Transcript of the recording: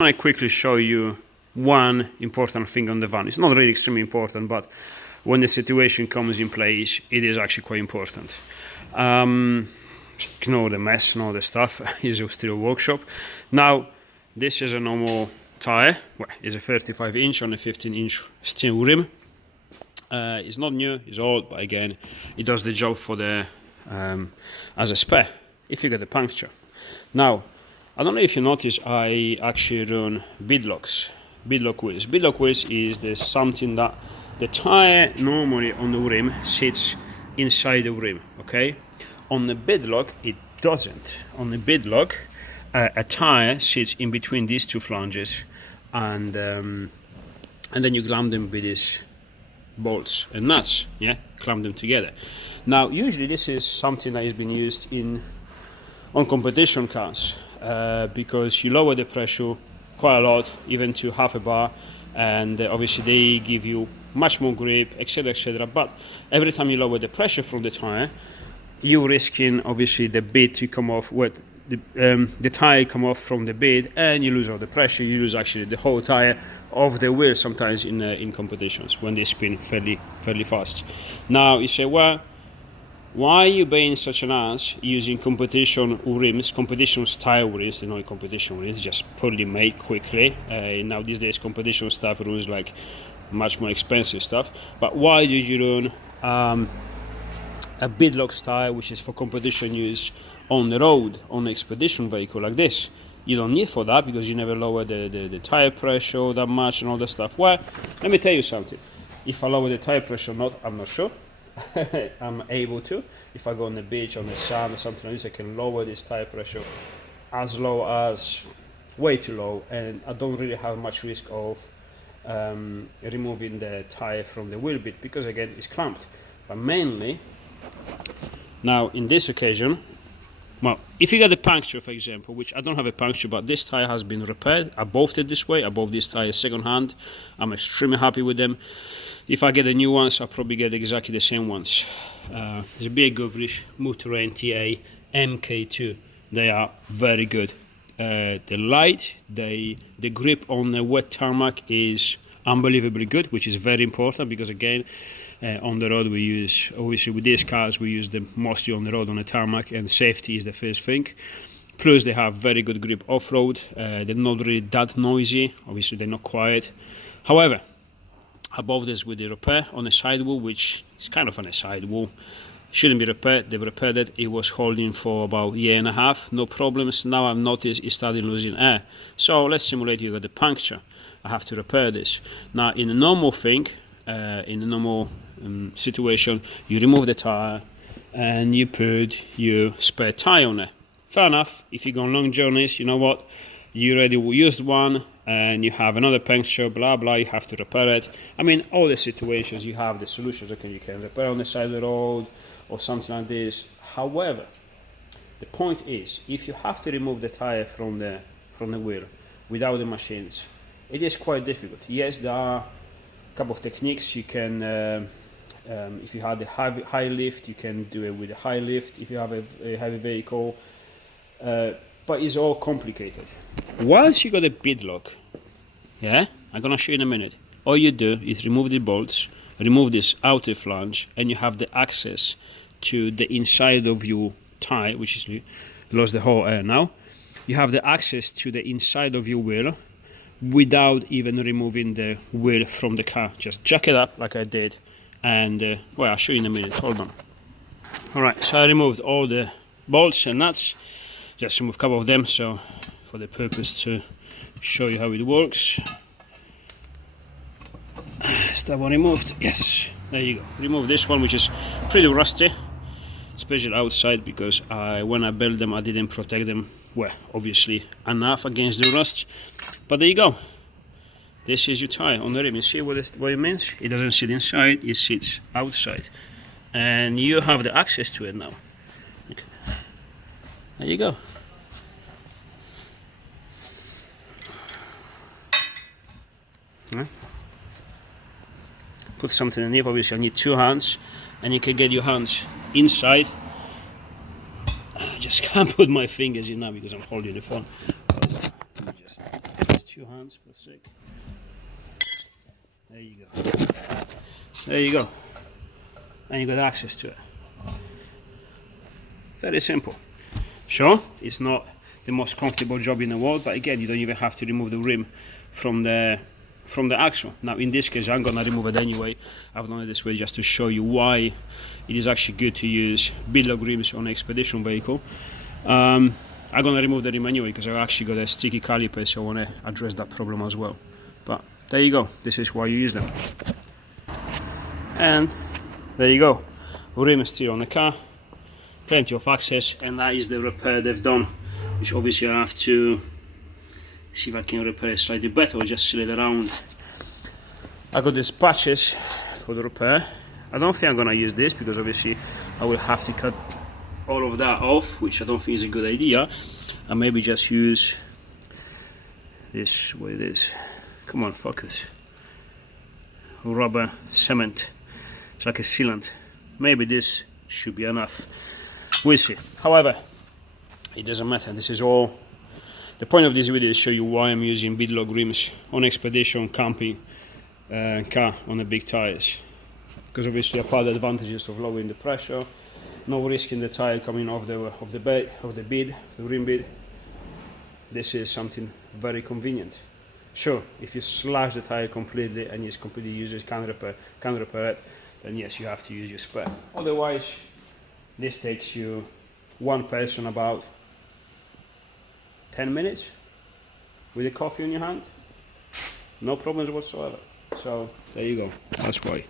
I quickly show you one important thing on the van. It's not really extremely important, but when the situation comes in place, it is actually quite important. Ignore the mess and all the stuff. It's still a workshop. Now, this is a normal tire. Well, it's a 35-inch on a 15-inch steel rim. It's not new, it's old, but again, it does the job for the as a spare if you get a puncture. Now, I don't know if you notice, I actually run beadlocks, beadlock wheels. Beadlock wheels is something that the tire normally on the rim sits inside the rim, okay? On the beadlock, it doesn't. On the beadlock, a tire sits in between these two flanges, and then you clamp them with these bolts and nuts, yeah? Clamp them together. Now, usually this is something that has been used on competition cars. Because you lower the pressure quite a lot, even to half a bar, and obviously they give you much more grip, etc., etc. But every time you lower the pressure from the tire, you're risking obviously the bead to come off, the tire come off from the bead, and you lose all the pressure. You lose actually the whole tire of the wheel sometimes in competitions when they spin fairly fast. Now you say, well, why are you being such an ass using competition rims, competition style rims? You know, competition rims just poorly made quickly. Now these days competition stuff runs like much more expensive stuff. But why did you run a beadlock style, which is for competition use on the road, on an expedition vehicle like this? You don't need for that because you never lower the tire pressure that much and all that stuff. Well, let me tell you something. If I lower the tire pressure or not, I'm not sure. I'm able to. If I go on the beach, on the sand or something like this, I can lower this tire pressure as low as way too low, and I don't really have much risk of removing the tire from the wheel bit because again it's clamped. But mainly now in this occasion, well, if you get a puncture, for example, which I don't have a puncture, but this tire has been repaired. I bought it this way. I bought this tire second hand. I'm extremely happy with them. If I get the new ones, I'll probably get exactly the same ones. It's a big Govrish Multi-Rain TA MK2. They are very good. The light, the grip on the wet tarmac is unbelievably good, which is very important because again, on the road we use, obviously with these cars, we use them mostly on the road on the tarmac, and safety is the first thing. Plus they have very good grip off-road. They're not really that noisy. Obviously they're not quiet. However, above this with the repair on the sidewall, which is kind of on a sidewall, shouldn't be repaired. They've repaired it. It was holding for about a year and a half, no problems. Now I've noticed it started losing air. So let's simulate you got a puncture. I have to repair this. Now in a normal thing, in a normal situation, you remove the tire and you put your spare tire on it. Fair enough. If you go on long journeys, you know what? You already used one and you have another puncture, blah blah, you have to repair it. I mean, all the situations you have the solutions. Okay, you can repair on the side of the road or something like this. However, the point is, if you have to remove the tire from the wheel without the machines, it is quite difficult. Yes, there are a couple of techniques you can. If you have the high lift, you can do it with a high lift. If you have a heavy vehicle. But it's all complicated. Once you got a beadlock, yeah, I'm gonna show you in a minute. All you do is remove the bolts, remove this outer flange, and you have the access to the inside of your tire, which is lost the whole air now. You have the access to the inside of your wheel without even removing the wheel from the car. Just jack it up like I did, and well, I'll show you in a minute. Hold on. All right, so I removed all the bolts and nuts. Just remove a couple of them, so for the purpose to show you how it works. Is that one removed? Yes, there you go. Remove this one, which is pretty rusty, especially outside, because when I built them, I didn't protect them, well, obviously enough against the rust. But there you go. This is your tire on the rim. You see what it means? It doesn't sit inside, it sits outside. And you have the access to it now. Okay. There you go. Put something in here. Obviously I need two hands, and you can get your hands inside. I just can't put my fingers in now because I'm holding the phone. Just your hands for a sec. There you go. There you go. And you got access to it. Very simple. Sure, it's not the most comfortable job in the world, but again, you don't even have to remove the rim from the axle. Now in this case, I'm gonna remove it anyway. I've done it this way just to show you why it is actually good to use beadlock rims on an expedition vehicle. I'm gonna remove the rim anyway because I've actually got a sticky caliper, so I want to address that problem as well. But there you go, this is why you use them. And there you go, rim is still on the car, plenty of access, and that is the repair they've done, which obviously I have to see if I can repair it slightly better or just seal it around. I got these patches for the repair. I don't think I'm gonna use this because obviously I will have to cut all of that off, which I don't think is a good idea, and maybe just use this, what it is, come on, focus, rubber cement. It's like a sealant. Maybe this should be enough, we'll see. However, it doesn't matter. This is all, the point of this video is to show you why I'm using beadlock rims on expedition, camping, car on the big tires, because obviously apart the advantages of lowering the pressure, no risk in the tire coming off the bead, the rim bead. This is something very convenient. Sure, if you slash the tire completely and it's completely useless, can't repair it, then yes, you have to use your spare. Otherwise, this takes you, one person, about 10 minutes with a coffee in your hand, no problems whatsoever. So there you go, that's why.